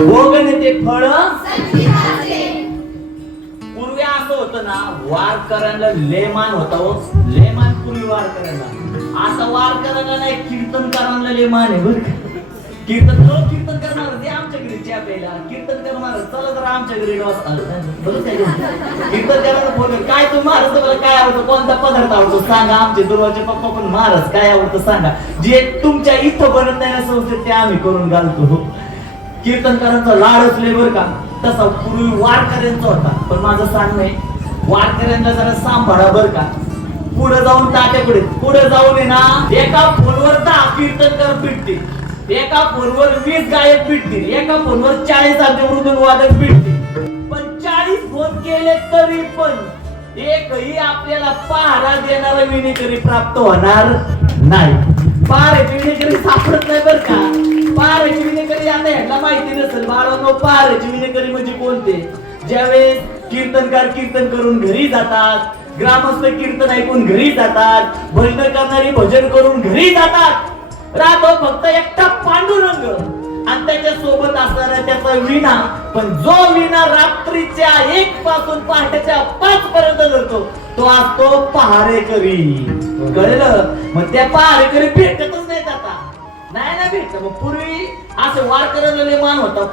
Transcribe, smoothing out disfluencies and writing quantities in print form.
भोगणे ते फळ पूर्वी असं होतं ना, वार करायला लेमान होता हो, लेमान पूर्वी वार करायला. आता वार करायला नाही, कीर्तन करायला लेमान आहे बरं. कीर्तन करणार ते आमच्या घरी चहा प्यायला, कीर्तन करणार चला तर आमच्या घरी कीर्तन करायला बोल. काय तू महाराज तुम्हाला काय आवडतं, कोणता पदार्थ आवडतो सांगा. आमचे दुर्वाचे पप्पा पण महाराज काय आवडतं सांगा. जे तुमच्या इथं बनत नाही ना संस्थेत ते आम्ही करून घालतो. कीर्तनकारांचा लाड असले बरं का, तसा पूर्वी वारकऱ्यांचा होता. पण माझं सांगणं आहे, वारकऱ्यांना जरा सांभाळा बरं का. पुढे जाऊन तात्यापुढे पुढे जाऊन आहे ना, एका फोनवर 10 कीर्तनकार पिटतील, एका फोनवर 20 गायक पिटतील, एका फोनवर 40 मृदुंग वादक पिटतील. पण 40 फोन केले तरी पण एकही आपल्याला पहारा देणारा विणेकरी प्राप्त होणार नाही. पहाराची विणेकरी सापडत नाही बरं का. पहाराची विणेकरी आता ह्यांना माहिती नसेल बाळांनो, पहाराची विणेकरी म्हणजे कोणते. ज्यावेळेस कीर्तनकार कीर्तन करून घरी जातात, ग्रामस्थ कीर्तन ऐकून घरी जातात, भजन करणारी भजन करून घरी जातात, राहतो फक्त एकटा पांडुरंग आणि त्याच्या सोबत असणारा त्याचा विणा. पण जो विणा रात्रीच्या 1 पासून पहाटेच्या 5 पर्यंत धरतो तो असतो पहारेकरी. कळलं? मग त्या पहारेकरी भेटतच नाही आता, नाही ना भेटत. मग पूर्वी असं वारकऱ्याला मान होता.